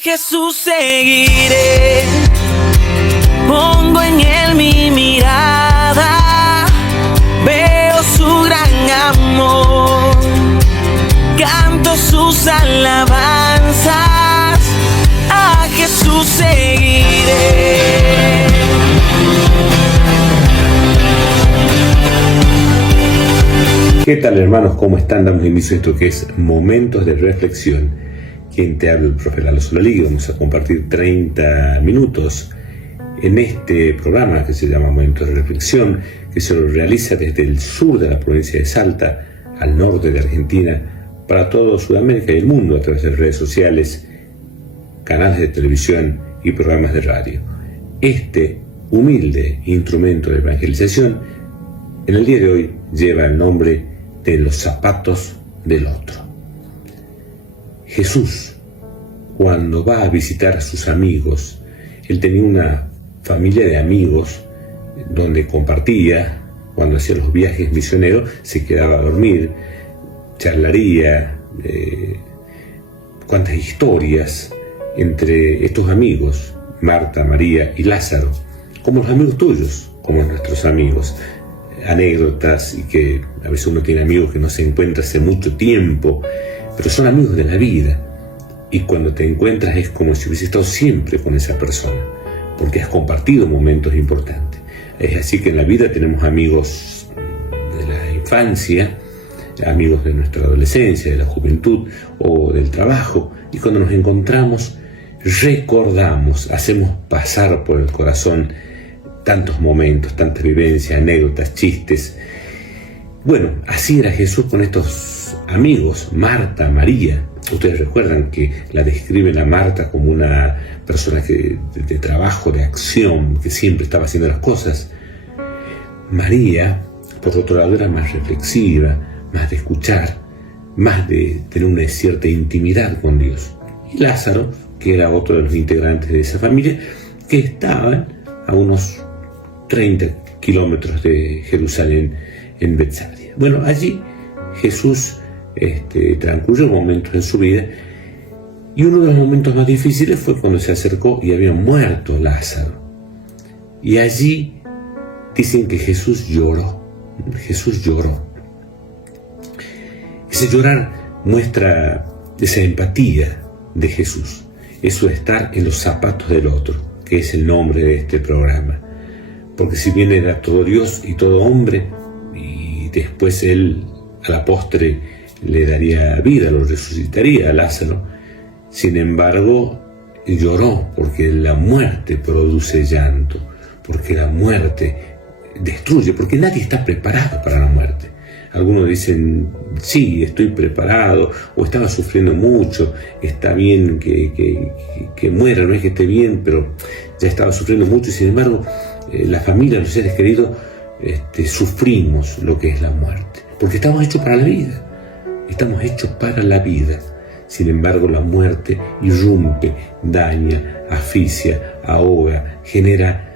Jesús seguiré, pongo en él mi mirada, veo su gran amor, canto sus alabanzas, a Jesús seguiré. ¿Qué tal, hermanos? ¿Cómo están? Damos inicio a esto que es Momentos de Reflexión. Quien te habla, el profe Lalo Solalí. Vamos a compartir 30 minutos en este programa que se llama Momentos de Reflexión, que se lo realiza desde el sur de la provincia de Salta al norte de Argentina, para todo Sudamérica y el mundo, a través de redes sociales, canales de televisión y programas de radio. Este humilde instrumento de evangelización en el día de hoy lleva el nombre de Los zapatos del otro. Jesús, cuando va a visitar a sus amigos, él tenía una familia de amigos donde compartía. Cuando hacía los viajes misioneros se quedaba a dormir, charlaría, cuantas historias entre estos amigos, Marta, María y Lázaro, como los amigos tuyos, como nuestros amigos. Anécdotas, y que a veces uno tiene amigos que no se encuentra hace mucho tiempo, pero son amigos de la vida, y cuando te encuentras es como si hubiese estado siempre con esa persona, porque has compartido momentos importantes. Es así que en la vida tenemos amigos de la infancia, amigos de nuestra adolescencia, de la juventud o del trabajo, y cuando nos encontramos recordamos, hacemos pasar por el corazón tantos momentos, tantas vivencias, anécdotas, chistes. Bueno, así era Jesús con estos amigos, Marta, María. Ustedes recuerdan que la describen a Marta como una persona de trabajo, de acción, que siempre estaba haciendo las cosas. María, por otro lado, era más reflexiva, más de escuchar, más de tener una cierta intimidad con Dios. Y Lázaro, que era otro de los integrantes de esa familia, que estaban a unos 30 kilómetros de Jerusalén, en Betsaida. Bueno, allí Jesús transcurrió momentos en su vida, y uno de los momentos más difíciles fue cuando se acercó y había muerto Lázaro. Y allí dicen que Jesús lloró. Jesús lloró. Ese llorar muestra esa empatía de Jesús, eso de estar en los zapatos del otro, que es el nombre de este programa. Porque si bien era todo Dios y todo hombre, y después él a la postre le daría vida, lo resucitaría a Lázaro, sin embargo lloró, porque la muerte produce llanto, porque la muerte destruye, porque nadie está preparado para la muerte. Algunos dicen, sí, estoy preparado, o estaba sufriendo mucho, está bien que muera, no es que esté bien, pero ya estaba sufriendo mucho, y sin embargo la familia, los seres queridos, sufrimos lo que es la muerte, porque estamos hechos para la vida, estamos hechos para la vida. Sin embargo, la muerte irrumpe, daña, asfixia, ahoga, genera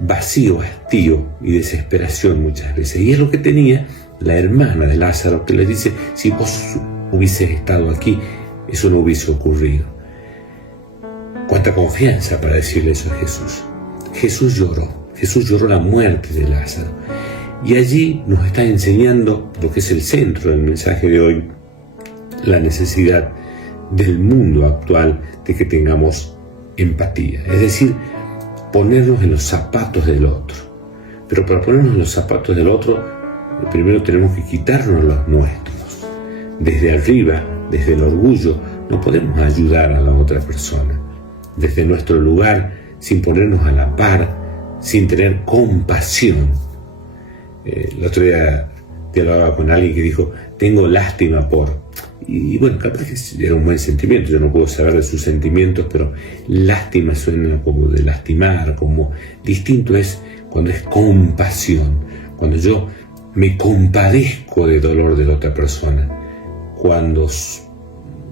vacío, hastío y desesperación muchas veces. Y es lo que tenía la hermana de Lázaro, que le dice, si vos hubieses estado aquí, eso no hubiese ocurrido. Cuánta confianza para decirle eso a Jesús. Jesús lloró la muerte de Lázaro. Y allí nos está enseñando lo que es el centro del mensaje de hoy, la necesidad del mundo actual de que tengamos empatía, es decir, ponernos en los zapatos del otro. Pero para ponernos en los zapatos del otro, primero tenemos que quitarnos los nuestros. Desde arriba, desde el orgullo, no podemos ayudar a la otra persona. Desde nuestro lugar, sin ponernos a la par, sin tener compasión. El otro día te hablaba con alguien que dijo, tengo lástima por... Y bueno, capaz que era un buen sentimiento, yo no puedo saber de sus sentimientos, pero lástima suena como de lastimar, como distinto es cuando es compasión, cuando yo me compadezco del dolor de la otra persona, cuando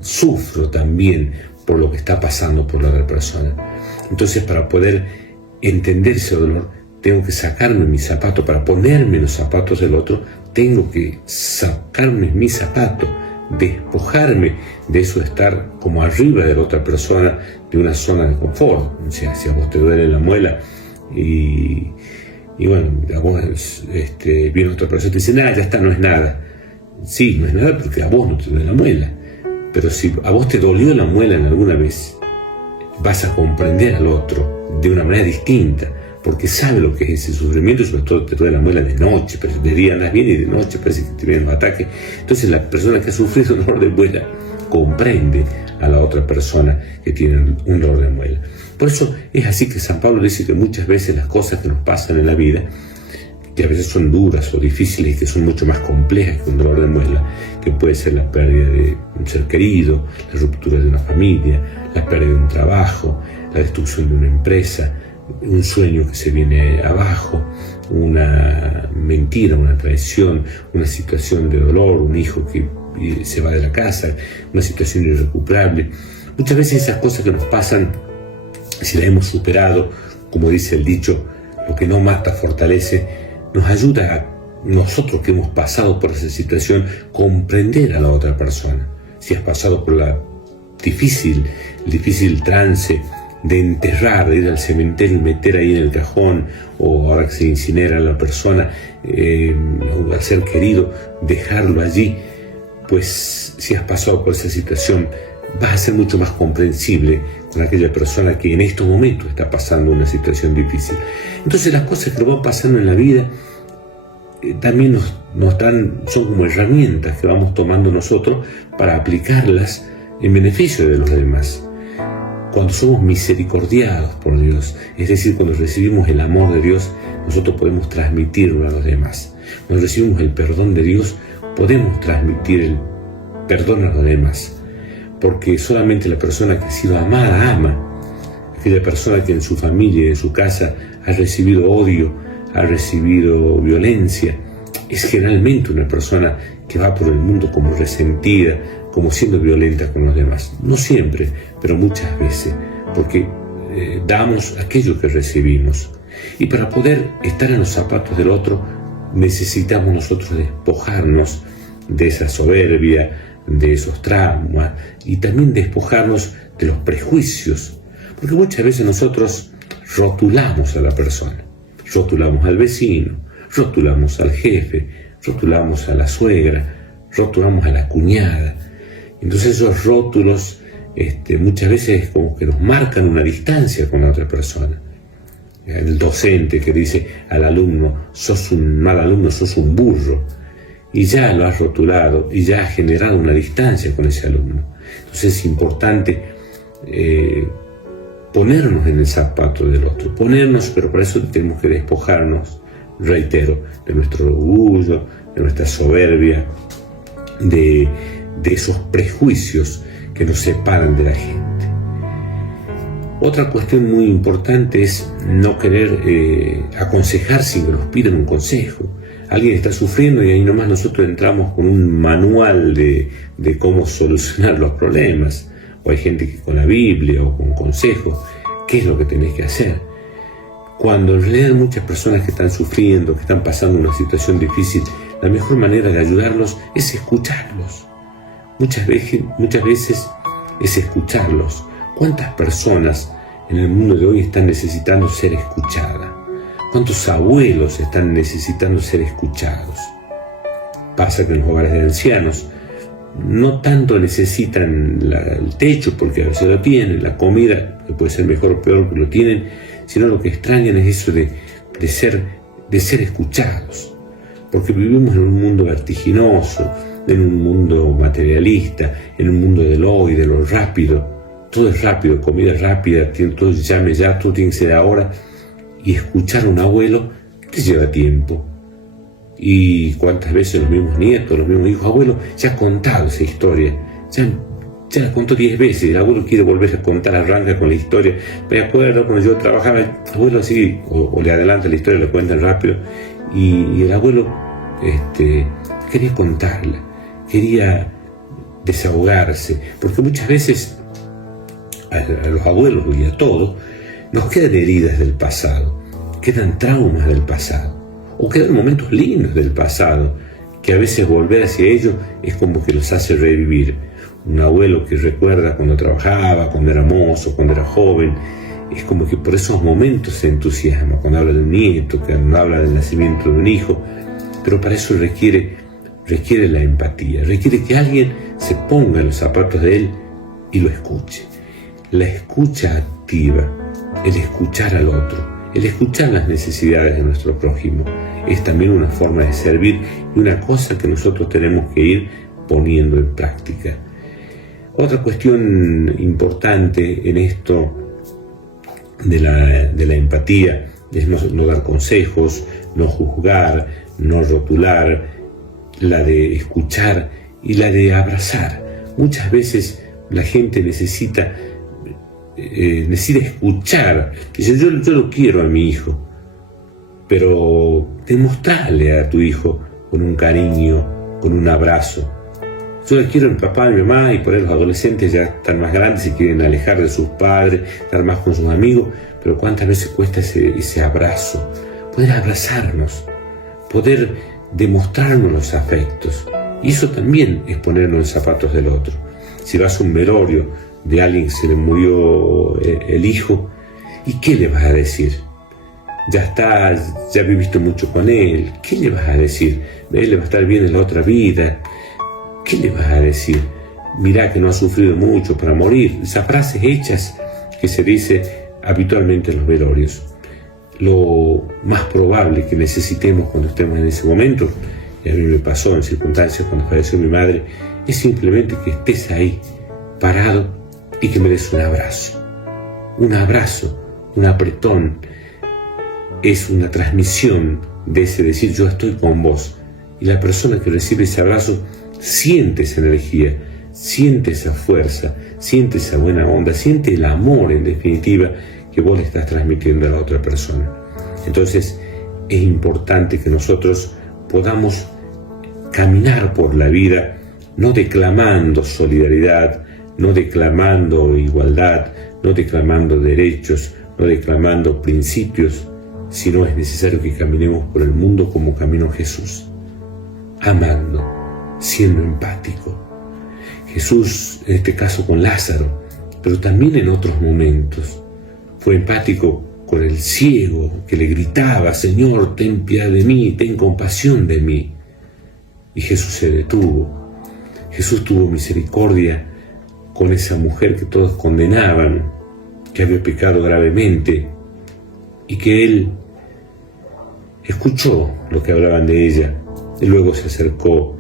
sufro también por lo que está pasando por la otra persona. Entonces, para poder entender ese dolor, tengo que sacarme mis zapatos. Para ponerme los zapatos del otro, tengo que sacarme mis zapatos, despojarme de eso de estar como arriba de la otra persona, de una zona de confort. O sea, si a vos te duele la muela y bueno, a vos viene otra persona y te dice, nada, ya está, no es nada. Sí, no es nada porque a vos no te duele la muela. Pero si a vos te dolió la muela en alguna vez, vas a comprender al otro de una manera distinta, porque sabe lo que es ese sufrimiento, y sobre todo te duele la muela de noche, pero de día andas bien y de noche parece que te vienen los ataques. Entonces la persona que ha sufrido un dolor de muela comprende a la otra persona que tiene un dolor de muela. Por eso es así que San Pablo dice que muchas veces las cosas que nos pasan en la vida, que a veces son duras o difíciles y que son mucho más complejas que un dolor de muela, que puede ser la pérdida de un ser querido, la ruptura de una familia, la pérdida de un trabajo, la destrucción de una empresa, un sueño que se viene abajo, una mentira, una traición, una situación de dolor, un hijo que se va de la casa, una situación irrecuperable. Muchas veces esas cosas que nos pasan, si las hemos superado, como dice el dicho, lo que no mata fortalece, nos ayuda a nosotros que hemos pasado por esa situación comprender a la otra persona. Si has pasado por el difícil trance de enterrar, de ir al cementerio y meter ahí en el cajón, o ahora que se incinera a la persona, al ser querido, dejarlo allí, pues si has pasado por esa situación, vas a ser mucho más comprensible con aquella persona que en estos momentos está pasando una situación difícil. Entonces las cosas que nos van pasando en la vida también son como herramientas que vamos tomando nosotros para aplicarlas en beneficio de los demás. Cuando somos misericordiados por Dios, es decir, cuando recibimos el amor de Dios, nosotros podemos transmitirlo a los demás. Cuando recibimos el perdón de Dios, podemos transmitir el perdón a los demás. Porque solamente la persona que ha sido amada ama. Aquella persona que en su familia y en su casa ha recibido odio, ha recibido violencia, es generalmente una persona que va por el mundo como resentida, como siendo violenta con los demás. No siempre, pero muchas veces, porque damos aquello que recibimos. Y para poder estar en los zapatos del otro, necesitamos nosotros despojarnos de esa soberbia, de esos traumas, y también despojarnos de los prejuicios, porque muchas veces nosotros rotulamos a la persona, rotulamos al vecino, rotulamos al jefe, rotulamos a la suegra, rotulamos a la cuñada. Entonces esos rótulos muchas veces como que nos marcan una distancia con la otra persona. El docente que dice al alumno, sos un mal alumno, sos un burro, y ya lo has rotulado y ya has generado una distancia con ese alumno. Entonces es importante ponernos en el zapato del otro, pero para eso tenemos que despojarnos, reitero, de nuestro orgullo, de nuestra soberbia, de esos prejuicios que nos separan de la gente. Otra cuestión muy importante es no querer aconsejar sin que nos pidan un consejo. Alguien está sufriendo y ahí nomás nosotros entramos con un manual de cómo solucionar los problemas. O hay gente que con la Biblia o con consejos, ¿qué es lo que tenés que hacer? Cuando en realidad hay muchas personas que están sufriendo, que están pasando una situación difícil, la mejor manera de ayudarlos es escucharlos. Muchas veces es escucharlos. ¿Cuántas personas en el mundo de hoy están necesitando ser escuchadas? ¿Cuántos abuelos están necesitando ser escuchados? Pasa que en los hogares de ancianos no tanto necesitan el techo, porque a veces lo tienen, la comida, que puede ser mejor o peor, que lo tienen, sino lo que extrañan es eso de ser escuchados. Porque vivimos en un mundo vertiginoso, en un mundo materialista, en un mundo del hoy, de lo rápido. Todo es rápido, comida rápida, todo llame ya, todo tiene que ser ahora. Y escuchar a un abuelo te lleva tiempo. Y cuántas veces los mismos nietos, los mismos hijos, abuelo, ya ha contado esa historia, ya la contó 10 veces, el abuelo quiere volver a contar, arranca con la historia. Me acuerdo cuando yo trabajaba, abuelo así, o le adelanta la historia, le cuentan rápido, y el abuelo quería contarla, quería desahogarse, porque muchas veces a los abuelos y a todos nos quedan heridas del pasado, quedan traumas del pasado, o quedan momentos lindos del pasado que a veces volver hacia ellos es como que los hace revivir. Un abuelo que recuerda cuando trabajaba, cuando era mozo, cuando era joven, es como que por esos momentos se entusiasma, cuando habla de un nieto, cuando habla del nacimiento de un hijo, pero para eso requiere la empatía, requiere que alguien se ponga en los zapatos de él y lo escuche. La escucha activa, el escuchar al otro, el escuchar las necesidades de nuestro prójimo, es también una forma de servir y una cosa que nosotros tenemos que ir poniendo en práctica. Otra cuestión importante en esto de la empatía es no dar consejos, no juzgar, no rotular, la de escuchar y la de abrazar. Muchas veces la gente necesita escuchar. Dice, yo lo quiero a mi hijo, pero demostrarle a tu hijo con un cariño, con un abrazo. Yo le quiero a mi papá y mi mamá, y por ahí los adolescentes ya están más grandes y quieren alejar de sus padres, estar más con sus amigos, pero cuántas veces cuesta ese abrazo, poder abrazarnos, poder demostrarnos los afectos. Y eso también es ponernos en los zapatos del otro. Si vas a un velorio de alguien que se le murió el hijo, ¿y qué le vas a decir? Ya viviste mucho con él, ¿qué le vas a decir? Él le va a estar bien en la otra vida. ¿Qué le vas a decir? Mirá que no ha sufrido mucho para morir. Esas frases hechas que se dice habitualmente en los velorios. Lo más probable que necesitemos cuando estemos en ese momento, y a mí me pasó en circunstancias cuando falleció mi madre, es simplemente que estés ahí, parado, y que me des un abrazo. Un abrazo, un apretón, es una transmisión de ese decir yo estoy con vos. Y la persona que recibe ese abrazo siente esa energía, siente esa fuerza, siente esa buena onda, siente el amor en definitiva que vos le estás transmitiendo a la otra persona. Entonces es importante que nosotros podamos caminar por la vida no declamando solidaridad, no declamando igualdad, no declamando derechos, no declamando principios, sino es necesario que caminemos por el mundo como caminó Jesús, amando, siendo empático. Jesús, en este caso con Lázaro, pero también en otros momentos, fue empático con el ciego que le gritaba, Señor, ten piedad de mí, ten compasión de mí. Y Jesús se detuvo. Jesús tuvo misericordia con esa mujer que todos condenaban, que había pecado gravemente, y que Él escuchó lo que hablaban de ella, y luego se acercó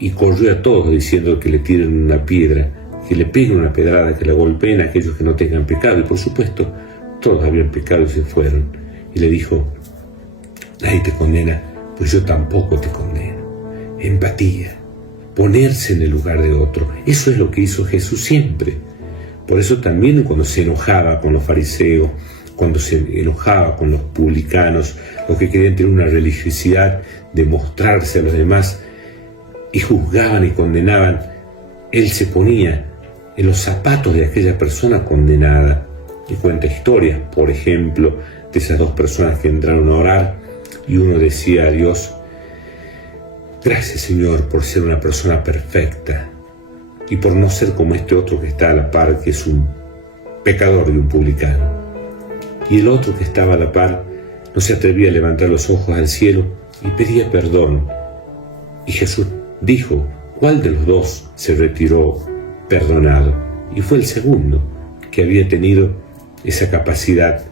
y corrió a todos diciendo que le tiren una piedra, que le peguen una pedrada, que la golpeen a aquellos que no tengan pecado. Y por supuesto, todos habían pecado y se fueron. Y le dijo, nadie te condena, pues yo tampoco te condeno. Empatía, ponerse en el lugar de otro. Eso es lo que hizo Jesús siempre. Por eso también cuando se enojaba con los fariseos, cuando se enojaba con los publicanos, los que querían tener una religiosidad de mostrarse a los demás, y juzgaban y condenaban, Él se ponía en los zapatos de aquella persona condenada y cuenta historias, por ejemplo, de esas dos personas que entraron a orar y uno decía a Dios, gracias Señor por ser una persona perfecta y por no ser como este otro que está a la par, que es un pecador y un publicano. Y el otro que estaba a la par no se atrevía a levantar los ojos al cielo y pedía perdón. Y Jesús dijo, ¿cuál de los dos se retiró perdonado? Y fue el segundo, que había tenido esa capacidad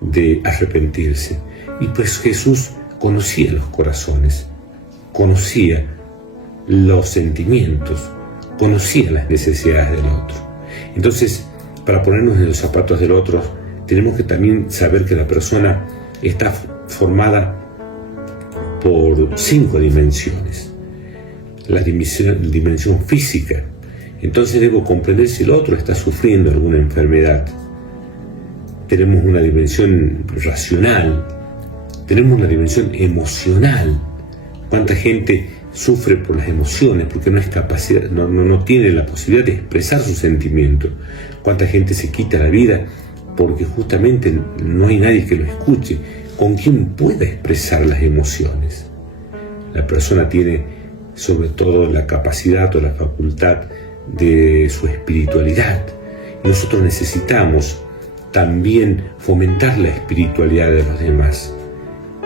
de arrepentirse. Y pues Jesús conocía los corazones, conocía los sentimientos, conocía las necesidades del otro. Entonces, para ponernos en los zapatos del otro, tenemos que también saber que la persona está formada por 5 dimensiones. La dimensión física. Entonces debo comprender si el otro está sufriendo alguna enfermedad. Tenemos una dimensión racional. Tenemos una dimensión emocional. ¿Cuánta gente sufre por las emociones porque no tiene la posibilidad de expresar sus sentimientos? ¿Cuánta gente se quita la vida porque justamente no hay nadie que lo escuche, con quien pueda expresar las emociones? La persona tiene sobre todo la capacidad o la facultad de su espiritualidad. Y nosotros necesitamos también fomentar la espiritualidad de los demás.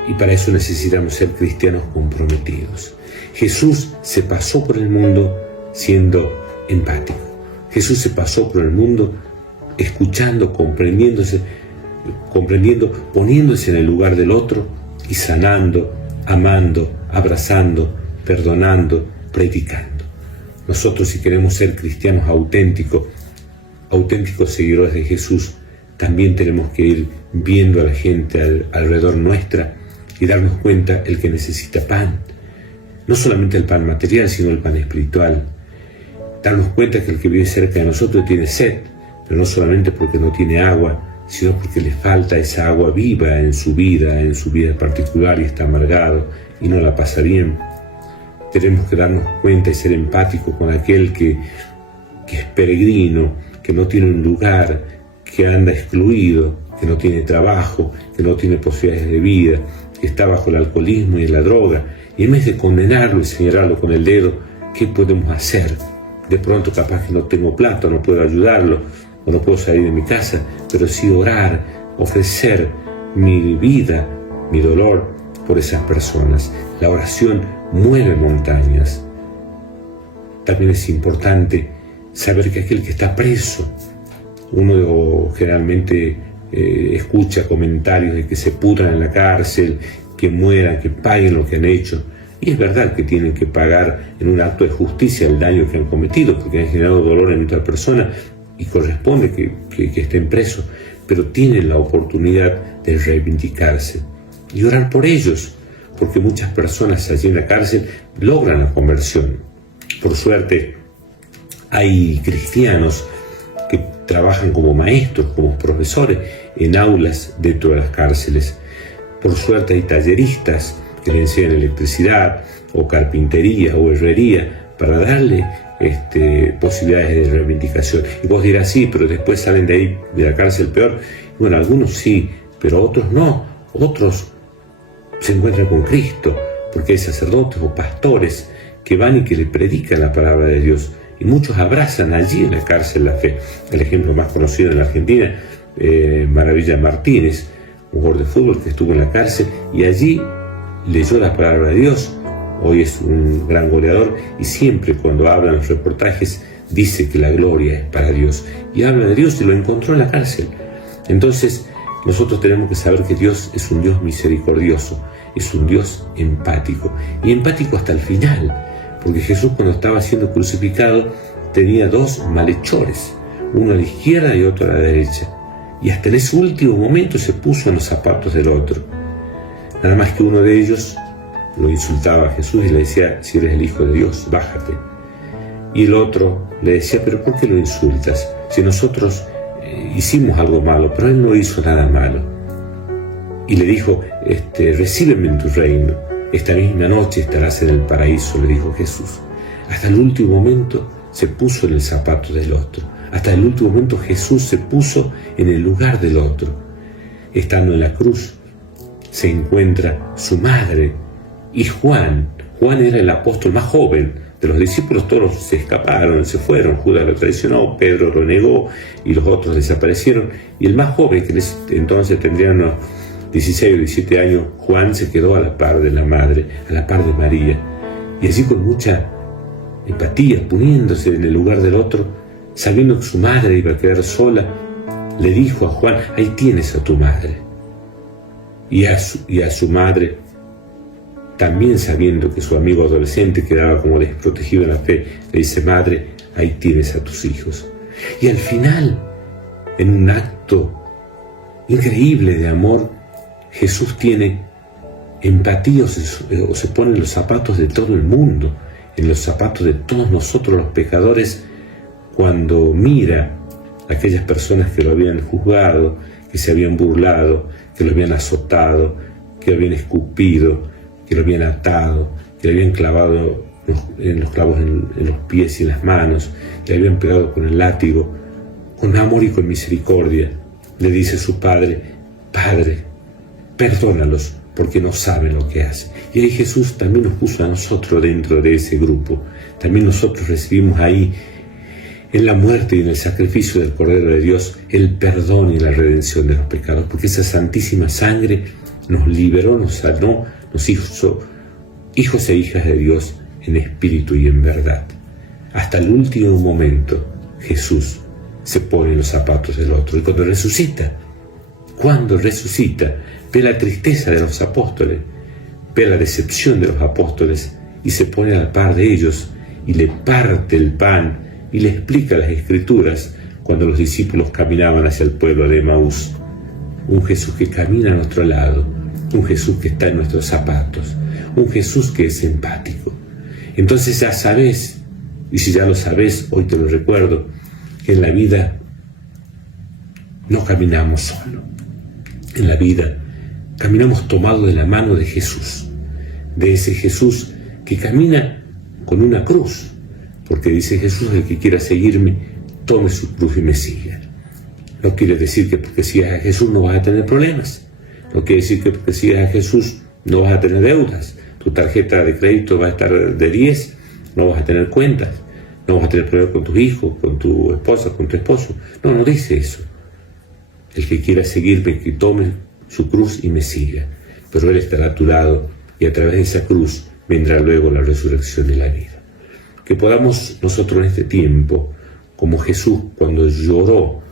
Y para eso necesitamos ser cristianos comprometidos. Jesús se pasó por el mundo siendo empático. Jesús se pasó por el mundo escuchando, comprendiendo, poniéndose en el lugar del otro y sanando, amando, abrazando, perdonando, predicando. Nosotros, si queremos ser cristianos auténticos seguidores de Jesús, también tenemos que ir viendo a la gente alrededor nuestra y darnos cuenta el que necesita pan. No solamente el pan material, sino el pan espiritual. Darnos cuenta que el que vive cerca de nosotros tiene sed, pero no solamente porque no tiene agua, sino porque le falta esa agua viva en su vida particular, y está amargado y no la pasa bien. Tenemos que darnos cuenta y ser empáticos con aquel que es peregrino, que no tiene un lugar, que anda excluido, que no tiene trabajo, que no tiene posibilidades de vida, que está bajo el alcoholismo y la droga. Y en vez de condenarlo y señalarlo con el dedo, ¿qué podemos hacer? De pronto capaz que no tengo plata, no puedo ayudarlo, o no puedo salir de mi casa, pero sí orar, ofrecer mi vida, mi dolor por esas personas. La oración mueve montañas. También es importante saber que aquel que está preso, uno generalmente escucha comentarios de que se pudran en la cárcel, que mueran, que paguen lo que han hecho. Y es verdad que tienen que pagar en un acto de justicia el daño que han cometido, porque han generado dolor en otra persona, y corresponde que estén presos, pero tienen la oportunidad de reivindicarse y orar por ellos, porque muchas personas allí en la cárcel logran la conversión. Por suerte hay cristianos que trabajan como maestros, como profesores en aulas dentro de las cárceles. Por suerte hay talleristas que le enseñan electricidad o carpintería o herrería para darle posibilidades de reivindicación. Y vos dirás, sí, pero después salen de ahí, de la cárcel, peor. Bueno, algunos sí, pero otros no. Otros se encuentran con Cristo, porque hay sacerdotes o pastores que van y que le predican la palabra de Dios. Y muchos abrazan allí en la cárcel la fe. El ejemplo más conocido en la Argentina, Maravilla Martínez, un jugador de fútbol que estuvo en la cárcel y allí leyó la palabra de Dios. Hoy es un gran goleador y siempre cuando habla en los reportajes dice que la gloria es para Dios. Y habla de Dios y lo encontró en la cárcel. Entonces nosotros tenemos que saber que Dios es un Dios misericordioso, es un Dios empático. Y empático hasta el final, porque Jesús cuando estaba siendo crucificado tenía dos malhechores, uno a la izquierda y otro a la derecha. Y hasta en ese último momento se puso en los zapatos del otro. Nada más que uno de ellos lo insultaba a Jesús y le decía, si eres el Hijo de Dios, bájate. Y el otro le decía, pero ¿por qué lo insultas? Si nosotros hicimos algo malo, pero él no hizo nada malo. Y le dijo, recíbeme en tu reino. Esta misma noche estarás en el paraíso, le dijo Jesús. Hasta el último momento se puso en el zapato del otro. Hasta el último momento Jesús se puso en el lugar del otro. Estando en la cruz, se encuentra su madre y Juan. Juan era el apóstol más joven de los discípulos, todos se escaparon, se fueron. Judas lo traicionó, Pedro lo negó y los otros desaparecieron. Y el más joven, que entonces tendría unos 16 o 17 años, Juan, se quedó a la par de la madre, a la par de María. Y así con mucha empatía, poniéndose en el lugar del otro, sabiendo que su madre iba a quedar sola, le dijo a Juan, ahí tienes a tu madre. Y a su madre, también sabiendo que su amigo adolescente quedaba como desprotegido en la fe, le dice, madre, ahí tienes a tus hijos. Y al final, en un acto increíble de amor, Jesús tiene empatía o se pone en los zapatos de todo el mundo, en los zapatos de todos nosotros los pecadores, cuando mira a aquellas personas que lo habían juzgado, que se habían burlado, que lo habían azotado, que lo habían escupido, que lo habían atado, que le habían clavado los clavos en los pies y en las manos, que le habían pegado con el látigo. Con amor y con misericordia le dice a su padre, Padre, perdónalos porque no saben lo que hacen. Y ahí Jesús también nos puso a nosotros dentro de ese grupo. También nosotros recibimos ahí, en la muerte y en el sacrificio del Cordero de Dios, el perdón y la redención de los pecados, porque esa santísima sangre nos liberó, nos sanó, nos hizo hijos e hijas de Dios en espíritu y en verdad. Hasta el último momento Jesús se pone en los zapatos del otro. Y cuando resucita, ve la tristeza de los apóstoles, ve la decepción de los apóstoles y se pone al par de ellos y le parte el pan y le explica las Escrituras cuando los discípulos caminaban hacia el pueblo de Emaús. Un Jesús que camina a nuestro lado, un Jesús que está en nuestros zapatos, un Jesús que es empático. Entonces ya sabes, y si ya lo sabes, hoy te lo recuerdo, que en la vida no caminamos solo. En la vida caminamos tomados de la mano de Jesús, de ese Jesús que camina con una cruz, porque dice Jesús: el que quiera seguirme, tome su cruz y me siga. No quiere decir que porque sigas a Jesús no vas a tener problemas, no quiere decir que porque sigas a Jesús no vas a tener deudas, tu tarjeta de crédito va a estar de 10, no vas a tener cuentas, no vas a tener problemas con tus hijos, con tu esposa, con tu esposo. No dice eso. El que quiera seguirme, que tome su cruz y me siga. Pero Él estará a tu lado y a través de esa cruz vendrá luego la resurrección y la vida. Que podamos nosotros en este tiempo, como Jesús cuando lloró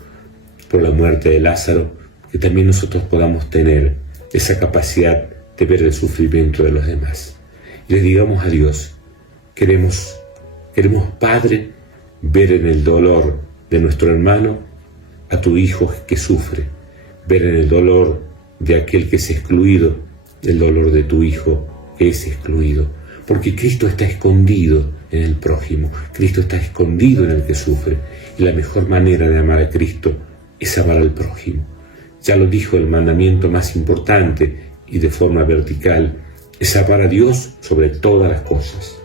por la muerte de Lázaro, que también nosotros podamos tener esa capacidad de ver el sufrimiento de los demás. Y le digamos a Dios: queremos, Padre, ver en el dolor de nuestro hermano a tu Hijo que sufre, ver en el dolor de aquel que es excluido, el dolor de tu Hijo que es excluido, porque Cristo está escondido en el prójimo, Cristo está escondido en el que sufre, y la mejor manera de amar a Cristo es amar al prójimo. Ya lo dijo el mandamiento más importante y de forma vertical, es amar a Dios sobre todas las cosas.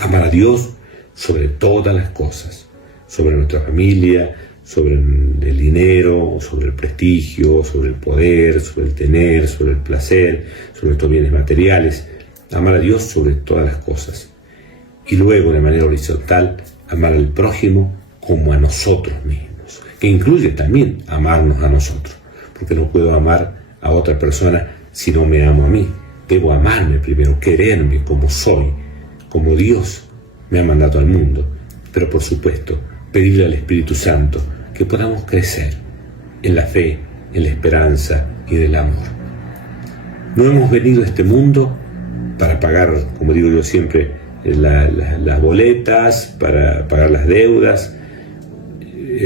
Amar a Dios sobre todas las cosas, sobre nuestra familia, sobre el dinero, sobre el prestigio, sobre el poder, sobre el tener, sobre el placer, sobre estos bienes materiales. Amar a Dios sobre todas las cosas. Y luego, de manera horizontal, amar al prójimo como a nosotros mismos, que incluye también amarnos a nosotros, porque no puedo amar a otra persona si no me amo a mí. Debo amarme primero, quererme como soy, como Dios me ha mandado al mundo. Pero por supuesto, pedirle al Espíritu Santo que podamos crecer en la fe, en la esperanza y en el amor. No hemos venido a este mundo para pagar, como digo yo siempre, las boletas, para pagar las deudas,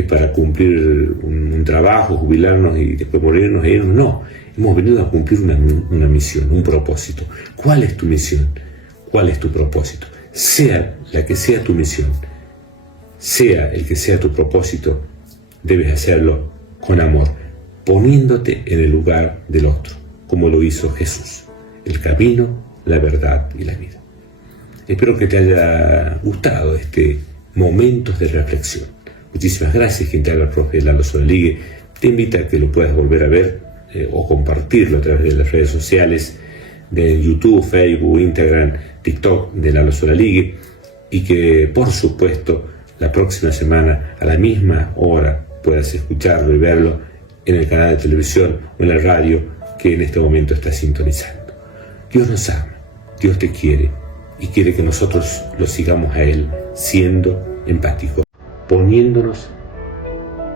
para cumplir un trabajo, jubilarnos y después morirnos e irnos. No, hemos venido a cumplir una misión, un propósito. ¿Cuál es tu misión? ¿Cuál es tu propósito? Sea la que sea tu misión, sea el que sea tu propósito, debes hacerlo con amor, poniéndote en el lugar del otro, como lo hizo Jesús, el camino, la verdad y la vida. Espero que te haya gustado este momentos de reflexión. Muchísimas gracias. Quien te habla, el profe Lalo Solaligue, te invita a que lo puedas volver a ver o compartirlo a través de las redes sociales de YouTube, Facebook, Instagram, TikTok de Lalo Solaligue, y que por supuesto la próxima semana a la misma hora puedas escucharlo y verlo en el canal de televisión o en la radio que en este momento estás sintonizando. Dios nos ama, Dios te quiere y quiere que nosotros lo sigamos a Él siendo empáticos, poniéndonos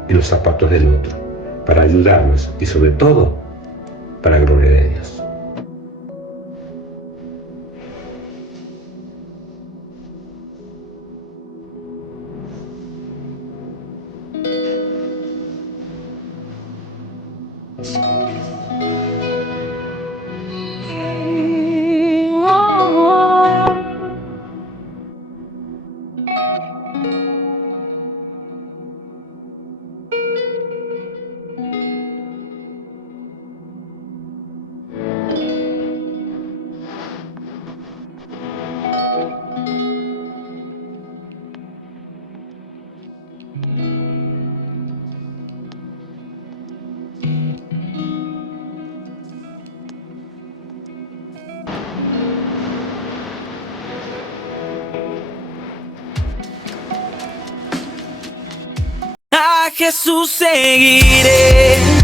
en los zapatos del otro para ayudarnos y sobre todo para la gloria de Dios. Jesús seguiré.